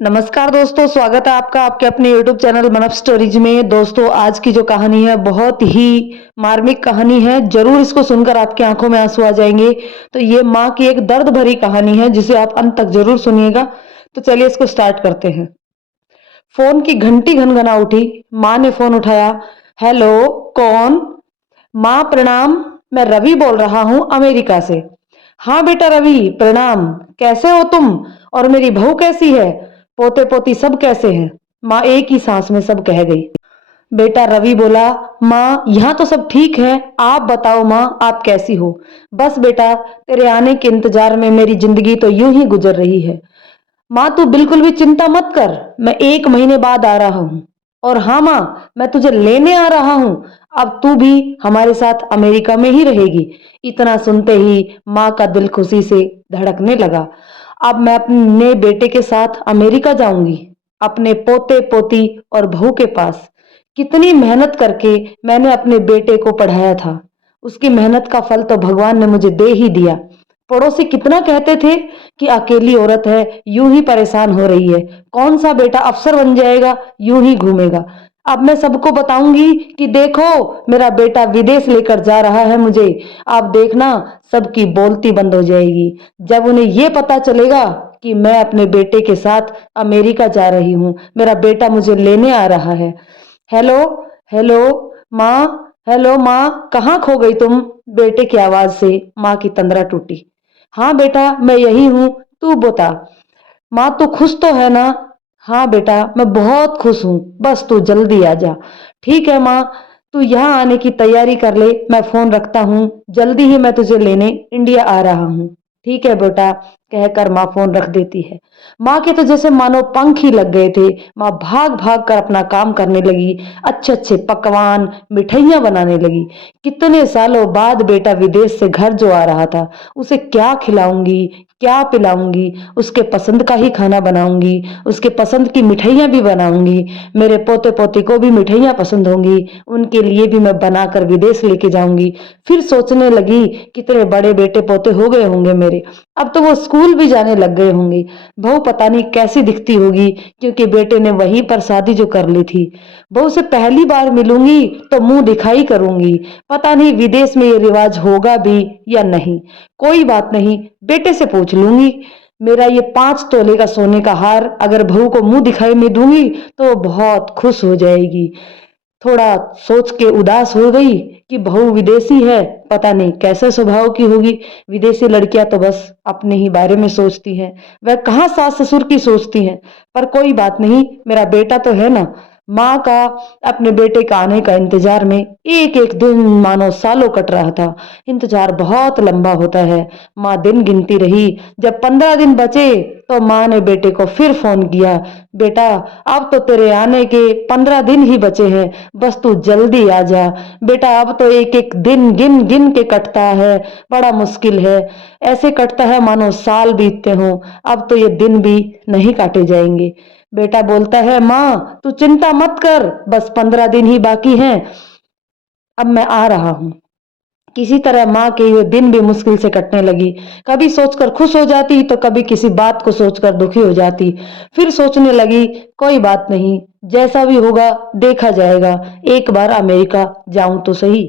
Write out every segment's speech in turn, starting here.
नमस्कार दोस्तों, स्वागत है आपका आपके अपने YouTube चैनल मनफ स्टोरीज में। दोस्तों, आज की जो कहानी है बहुत ही मार्मिक कहानी है। जरूर इसको सुनकर आपकी आंखों में आंसू आ जाएंगे। तो ये माँ की एक दर्द भरी कहानी है जिसे आप अंत तक जरूर सुनिएगा। तो चलिए इसको स्टार्ट करते हैं। फोन की घंटी घनघना उठी। माँ ने फोन उठाया। हेलो, कौन? माँ प्रणाम, मैं रवि बोल रहा हूँ अमेरिका से। हाँ बेटा रवि, प्रणाम। कैसे हो तुम? और मेरी बहू कैसी है? पोते पोती सब कैसे हैं? माँ एक ही सांस में सब कह गई। बेटा रवि बोला, माँ यहाँ तो सब ठीक है, आप बताओ माँ, आप कैसी हो? बस बेटा, तेरे आने के इंतजार में मेरी जिंदगी तो यूं ही गुजर रही है। माँ तू बिल्कुल भी चिंता मत कर, मैं 1 महीने बाद आ रहा हूँ। और हाँ माँ, मैं तुझे लेने आ रहा हूँ। अब तू भी हमारे साथ अमेरिका में ही रहेगी। इतना सुनते ही माँ का दिल खुशी से धड़कने लगा। अब मैं अपने बेटे के साथ अमेरिका जाऊंगी, अपने पोते पोती और बहू के पास। कितनी मेहनत करके मैंने अपने बेटे को पढ़ाया था, उसकी मेहनत का फल तो भगवान ने मुझे दे ही दिया। पड़ोसी कितना कहते थे कि अकेली औरत है, यूं ही परेशान हो रही है, कौन सा बेटा अफसर बन जाएगा, यूं ही घूमेगा। अब मैं सबको बताऊंगी कि देखो, मेरा बेटा विदेश लेकर जा रहा है मुझे। आप देखना, सबकी बोलती बंद हो जाएगी जब उन्हें यह पता चलेगा कि मैं अपने बेटे के साथ अमेरिका जा रही हूँ, मेरा बेटा मुझे लेने आ रहा है। हेलो, हेलो माँ, हेलो माँ, कहाँ खो गई तुम? बेटे की आवाज से माँ की तंद्रा टूटी। हाँ बेटा, मैं यही हूँ, तू बता। माँ तू खुश तो है ना? हाँ बेटा, मैं बहुत खुश हूँ, बस तू जल्दी आ जा। ठीक है माँ, तू यहाँ आने की तैयारी कर ले, मैं फोन रखता हूँ। जल्दी ही मैं तुझे लेने इंडिया आ रहा हूँ। ठीक है बेटा, कहकर माँ फोन रख देती है। माँ के तो जैसे मानो पंख ही लग गए थे। माँ भाग भाग कर अपना काम करने लगी, अच्छे अच्छे पकवान मिठाइयाँ बनाने लगी। कितने सालों बाद बेटा विदेश से घर जो आ रहा था, उसे क्या खिलाऊंगी, क्या पिलाऊंगी, उसके पसंद का ही खाना बनाऊंगी, उसके पसंद की मिठाइयाँ भी बनाऊंगी। मेरे पोते पोती को भी मिठाइयाँ पसंद होंगी, उनके लिए भी मैं बनाकर विदेश लेके जाऊंगी। फिर सोचने लगी, कितने बड़े बेटे पोते हो गए होंगे मेरे, अब तो वो स्कूल भी जाने लग गए होंगे। बहू पता नहीं कैसी दिखती होगी, क्योंकि बेटे ने वहीं पर शादी जो कर ली थी। बहू से पहली बार मिलूंगी तो मुंह दिखाई करूंगी। पता नहीं विदेश में ये रिवाज होगा भी या नहीं। कोई बात नहीं, बेटे से पूछ लूंगी। मेरा ये 5 तोले का सोने का हार अगर बहू को मुंह दिखाई में दूंगी तो वो बहुत खुश हो जाएगी। थोड़ा सोच के उदास हो गई कि बहू विदेशी है, पता नहीं कैसे स्वभाव की होगी। विदेशी लड़कियां तो बस अपने ही बारे में सोचती हैं, वह कहाँ सास ससुर की सोचती हैं। पर कोई बात नहीं, मेरा बेटा तो है ना। माँ का अपने बेटे का आने का इंतजार में एक एक दिन मानो सालों कट रहा था। इंतजार बहुत लंबा होता है। माँ दिन गिनती रही। जब 15 दिन बचे तो माँ ने बेटे को फिर फोन किया। बेटा, अब तो तेरे आने के 15 दिन ही बचे हैं, बस तू जल्दी आ जा। बेटा अब तो एक एक दिन गिन गिन के कटता है, बड़ा मुश्किल है। ऐसे कटता है मानो साल बीतते हों। अब तो ये दिन भी नहीं काटे जाएंगे। बेटा बोलता है, माँ तू चिंता मत कर, बस 15 दिन ही बाकी हैं, अब मैं आ रहा हूँ। किसी तरह माँ के ये दिन भी मुश्किल से कटने लगी। कभी सोचकर खुश हो जाती तो कभी किसी बात को सोचकर दुखी हो जाती। फिर सोचने लगी, कोई बात नहीं, जैसा भी होगा देखा जाएगा। एक बार अमेरिका जाऊं तो सही,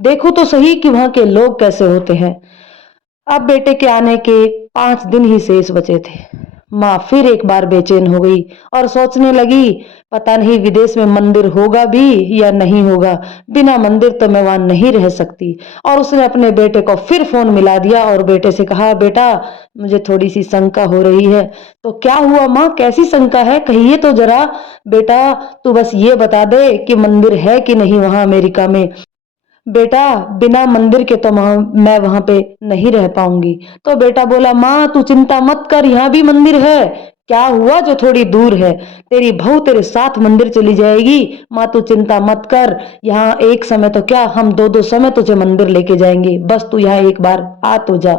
देखूं तो सही कि वहां के लोग कैसे होते हैं। अब बेटे के आने के 5 दिन ही शेष बचे थे। माँ फिर एक बार बेचैन हो गई और सोचने लगी, पता नहीं विदेश में मंदिर होगा भी या नहीं होगा। बिना मंदिर तो मैं वहां नहीं रह सकती। और उसने अपने बेटे को फिर फोन मिला दिया और बेटे से कहा, बेटा मुझे थोड़ी सी शंका हो रही है। तो क्या हुआ माँ, कैसी शंका है, कहिए तो जरा। बेटा तू बस ये बता दे कि मंदिर है कि नहीं वहां अमेरिका में। बेटा बिना मंदिर के तो मैं वहां पे नहीं रह पाऊंगी। तो बेटा बोला, माँ तू चिंता मत कर, यहाँ भी मंदिर है। क्या हुआ जो थोड़ी दूर है, तेरी बहू तेरे साथ मंदिर चली जाएगी। माँ तू चिंता मत कर, यहाँ एक समय तो क्या, हम दो दो समय तुझे मंदिर लेके जाएंगे, बस तू यहाँ एक बार आ तो जा।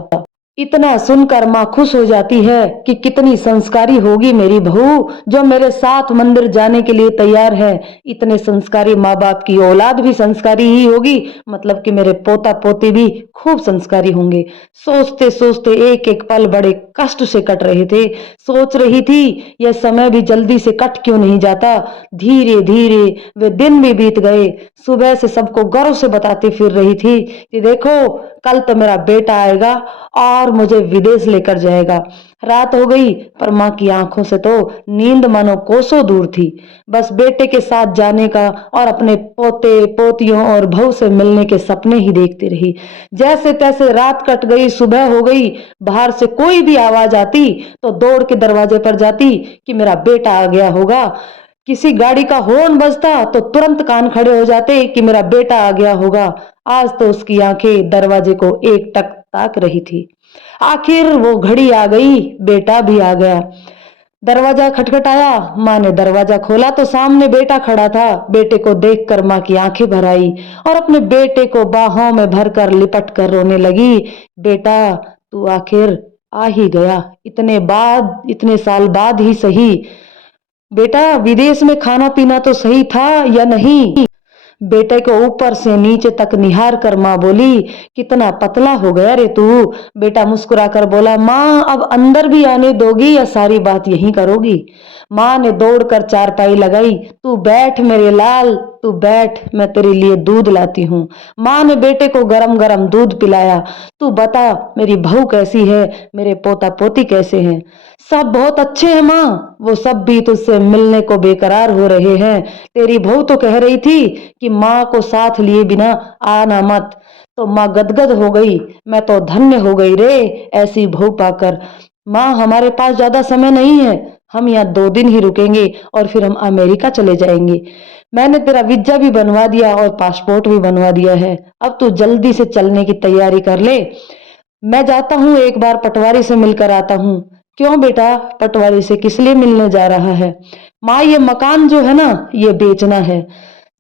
इतना सुनकर माँ खुश हो जाती है कि कितनी संस्कारी होगी मेरी बहू, जो मेरे साथ मंदिर जाने के लिए तैयार है। इतने संस्कारी माँ बाप की औलाद भी संस्कारी ही होगी, मतलब कि मेरे पोता पोती भी खूब संस्कारी होंगे। सोचते सोचते एक एक पल बड़े कष्ट से कट रहे थे। सोच रही थी यह समय भी जल्दी से कट क्यों नहीं जाता। धीरे धीरे वे दिन भी बीत गए। सुबह से सबको गर्व से बताती फिर रही थी कि देखो, कल तो मेरा बेटा आएगा और मुझे विदेश लेकर जाएगा। रात हो गई पर माँ की आंखों से तो नींद मानो कोसों दूर थी। बस बेटे के साथ जाने का और अपने पोते पोतियों और बहू से मिलने के सपने ही देखती रही। जैसे तैसे रात कट गई, सुबह हो गई। बाहर से कोई भी आवाज आती तो दौड़ के दरवाजे पर जाती कि मेरा बेटा आ गया होगा। किसी गाड़ी का हॉर्न बजता तो तुरंत कान खड़े हो जाते कि मेरा बेटा आ गया होगा। आज तो उसकी आंखें दरवाजे को एक टक ताक रही थी। आखिर वो घड़ी आ गई, बेटा भी आ गया। दरवाजा खटखटाया, माँ ने दरवाजा खोला तो सामने बेटा खड़ा था। बेटे को देखकर माँ की आंखें भर आई और अपने बेटे को बाहों में भरकर लिपट कर रोने लगी। बेटा, तू आखिर आ ही गया, इतने साल बाद ही सही। बेटा, विदेश में खाना पीना तो सही था या नहीं? बेटे को ऊपर से नीचे तक निहार कर माँ बोली, कितना पतला हो गया रे तू। बेटा मुस्कुराकर बोला, माँ अब अंदर भी आने दोगी या सारी बात यहीं करोगी? माँ ने दौड़कर चारपाई लगाई। तू बैठ मेरे लाल, तू बैठ, मैं तेरे लिए दूध लाती हूँ। माँ ने बेटे को गरम गरम दूध पिलाया। तू बता, मेरी बहू कैसी है, मेरे पोता पोती कैसे हैं? सब बहुत अच्छे हैं माँ, वो सब भी तुझसे मिलने को बेकरार हो रहे हैं। तेरी बहू तो कह रही थी कि माँ को साथ लिए बिना आना मत। तो माँ गदगद हो गई। मैं तो धन्य हो गई रे ऐसी बहू पाकर। माँ, हमारे पास ज्यादा समय नहीं है, हम यहाँ 2 दिन ही रुकेंगे और फिर हम अमेरिका चले जाएंगे। मैंने तेरा वीजा भी बनवा दिया और पासपोर्ट भी बनवा दिया है। अब तू जल्दी से चलने की तैयारी कर ले। मैं जाता हूँ, एक बार पटवारी से मिलकर आता हूँ। क्यों बेटा, पटवारी से किस लिए मिलने जा रहा है? माँ, ये मकान जो है ना, ये बेचना है।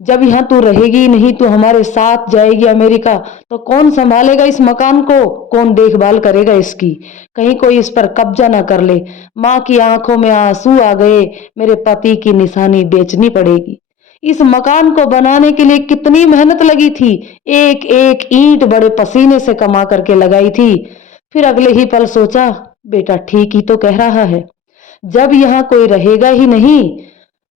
जब यहाँ तू रहेगी नहीं, तू हमारे साथ जाएगी अमेरिका, तो कौन संभालेगा इस मकान को, कौन देखभाल करेगा इसकी? कहीं कोई इस पर कब्जा ना कर ले। माँ की आंखों में आंसू आ गए। मेरे पति की निशानी बेचनी पड़ेगी। इस मकान को बनाने के लिए कितनी मेहनत लगी थी। एक एक ईंट बड़े पसीने से कमा करके लगाई थी। फिर अगले ही पल सोचा, बेटा ठीक ही तो कह रहा है। जब यहाँ कोई रहेगा ही नहीं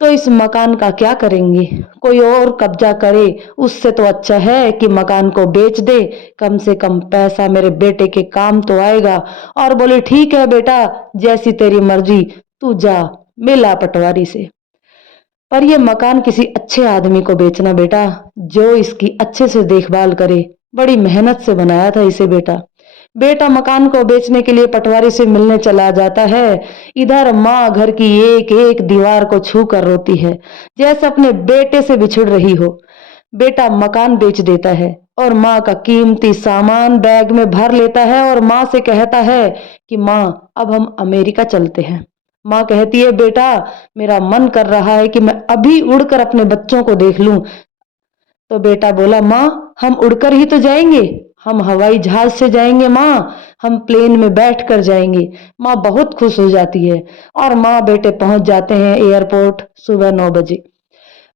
तो इस मकान का क्या करेंगे? कोई और कब्जा करे, उससे तो अच्छा है कि मकान को बेच दे। कम से कम पैसा मेरे बेटे के काम तो आएगा। और बोले, ठीक है बेटा, जैसी तेरी मर्जी, तू जा, मिला पटवारी से। पर यह मकान किसी अच्छे आदमी को बेचना बेटा, जो इसकी अच्छे से देखभाल करे। बड़ी मेहनत से बनाया था इसे बेटा। बेटा मकान को बेचने के लिए पटवारी से मिलने चला जाता है। इधर माँ घर की एक एक दीवार को छू कर रोती है, जैसे अपने बेटे से बिछुड़ रही हो। बेटा मकान बेच देता है और माँ का कीमती सामान बैग में भर लेता है और माँ से कहता है कि माँ, अब हम अमेरिका चलते हैं। माँ कहती है, बेटा मेरा मन कर रहा है कि मैं अभी उड़कर अपने बच्चों को देख लूं। तो बेटा बोला, माँ हम उड़कर ही तो जाएंगे, हम हवाई जहाज से जाएंगे माँ, हम प्लेन में बैठ कर जाएंगे। माँ बहुत खुश हो जाती है और माँ बेटे पहुंच जाते हैं एयरपोर्ट सुबह 9 बजे।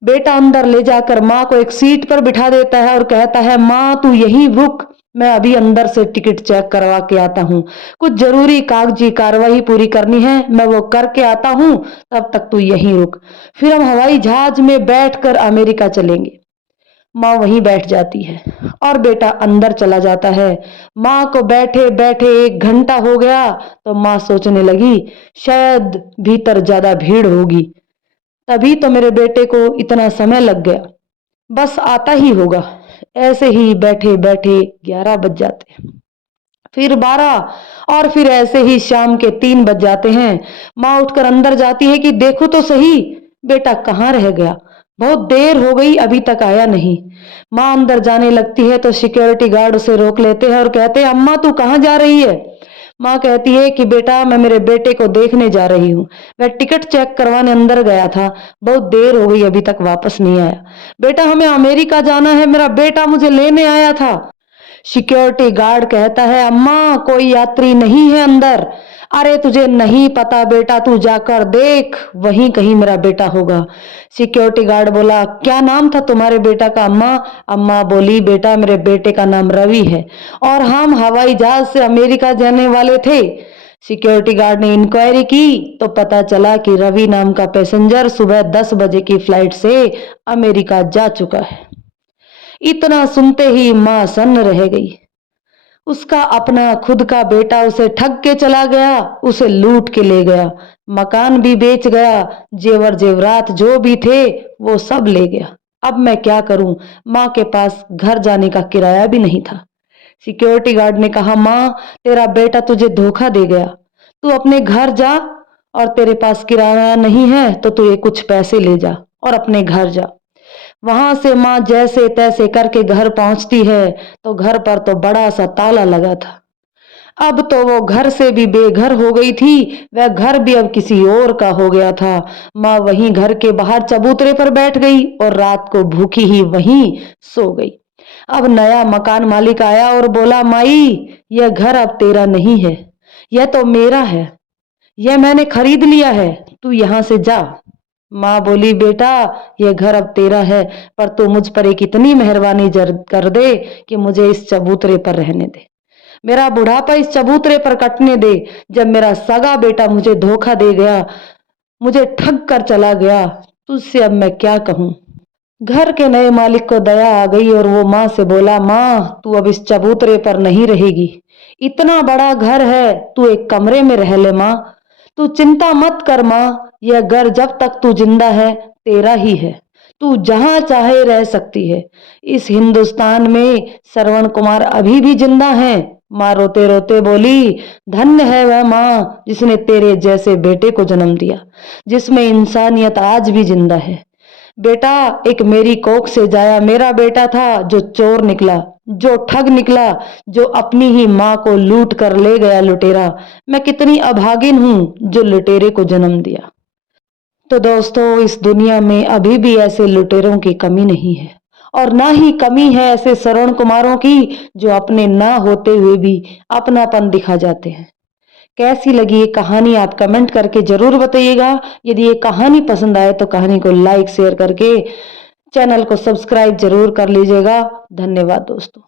बेटा अंदर ले जाकर माँ को एक सीट पर बिठा देता है और कहता है, माँ तू यहीं रुक, मैं अभी अंदर से टिकट चेक करवा के आता हूँ। कुछ जरूरी कागजी कार्रवाई पूरी करनी है, मैं वो करके आता हूँ, तब तक तू यहीं रुक। फिर हम हवाई जहाज में बैठकर अमेरिका चलेंगे। माँ वहीं बैठ जाती है और बेटा अंदर चला जाता है। माँ को बैठे बैठे 1 घंटा हो गया तो माँ सोचने लगी, शायद भीतर ज्यादा भीड़ होगी, तभी तो मेरे बेटे को इतना समय लग गया। बस आता ही होगा। ऐसे ही बैठे बैठे 11 बज जाते हैं, फिर 12, और फिर ऐसे ही शाम के 3 बज जाते हैं। माँ उठकर अंदर जाती है कि देखो तो सही, बेटा कहाँ रह गया, बहुत देर हो गई अभी तक आया नहीं। माँ अंदर जाने लगती है तो सिक्योरिटी गार्ड उसे रोक लेते हैं और कहते हैं, अम्मा तू कहाँ जा रही है? माँ कहती है कि बेटा मैं मेरे बेटे को देखने जा रही हूँ, वह टिकट चेक करवाने अंदर गया था, बहुत देर हो गई अभी तक वापस नहीं आया। बेटा हमें अमेरिका जाना है, मेरा बेटा मुझे लेने आया था। सिक्योरिटी गार्ड कहता है, अम्मा कोई यात्री नहीं है अंदर। अरे तुझे नहीं पता बेटा, तू जाकर देख, वहीं कहीं मेरा बेटा होगा। सिक्योरिटी गार्ड बोला, क्या नाम था तुम्हारे बेटा का अम्मा? अम्मा बोली, बेटा मेरे बेटे का नाम रवि है और हम हवाई जहाज से अमेरिका जाने वाले थे। सिक्योरिटी गार्ड ने इंक्वायरी की तो पता चला कि रवि नाम का पैसेंजर सुबह 10 बजे की फ्लाइट से अमेरिका जा चुका है। इतना सुनते ही मां सन्न रह गई। उसका अपना खुद का बेटा उसे ठग के चला गया, उसे लूट के ले गया, मकान भी बेच गया, जेवर जेवरात जो भी थे वो सब ले गया। अब मैं क्या करूं? मां के पास घर जाने का किराया भी नहीं था। सिक्योरिटी गार्ड ने कहा, मां तेरा बेटा तुझे धोखा दे गया, तू अपने घर जा और तेरे पास किराया नहीं है तो तू ये कुछ पैसे ले जा और अपने घर जा। वहां से मां जैसे तैसे करके घर पहुंचती है तो घर पर तो बड़ा सा ताला लगा था। अब तो वो घर से भी बेघर हो गई थी, वह घर भी अब किसी और का हो गया था। मां वहीं घर के बाहर चबूतरे पर बैठ गई और रात को भूखी ही वहीं सो गई। अब नया मकान मालिक आया और बोला, माई यह घर अब तेरा नहीं है, यह तो मेरा है, यह मैंने खरीद लिया है, तू यहां से जा। माँ बोली, बेटा यह घर अब तेरा है, पर तू मुझ पर एक इतनी मेहरबानी कर दे कि मुझे इस चबूतरे पर रहने दे, मेरा बुढ़ापा इस चबूतरे पर कटने दे। जब मेरा सगा बेटा मुझे धोखा दे गया, मुझे ठग कर चला गया, तुझसे अब मैं क्या कहूं। घर के नए मालिक को दया आ गई और वो माँ से बोला, माँ तू अब इस चबूतरे पर नहीं रहेगी, इतना बड़ा घर है, तू एक कमरे में रह ले माँ, तू चिंता मत कर माँ, यह घर जब तक तू जिंदा है तेरा ही है, तू जहां चाहे रह सकती है। इस हिंदुस्तान में श्रवण कुमार अभी भी जिंदा है। माँ रोते रोते बोली, धन्य है वह माँ जिसने तेरे जैसे बेटे को जन्म दिया, जिसमें इंसानियत आज भी जिंदा है। बेटा एक मेरी कोख से जाया मेरा बेटा था जो चोर निकला, जो ठग निकला, जो अपनी ही माँ को लूट कर ले गया लुटेरा। मैं कितनी अभागिन हूं जो लुटेरे को जन्म दिया। तो दोस्तों इस दुनिया में अभी भी ऐसे लुटेरों की कमी नहीं है और ना ही कमी है ऐसे श्रवण कुमारों की जो अपने ना होते हुए भी अपनापन दिखा जाते हैं। कैसी लगी ये कहानी आप कमेंट करके जरूर बताइएगा। यदि ये कहानी पसंद आए तो कहानी को लाइक शेयर करके चैनल को सब्सक्राइब जरूर कर लीजिएगा। धन्यवाद दोस्तों।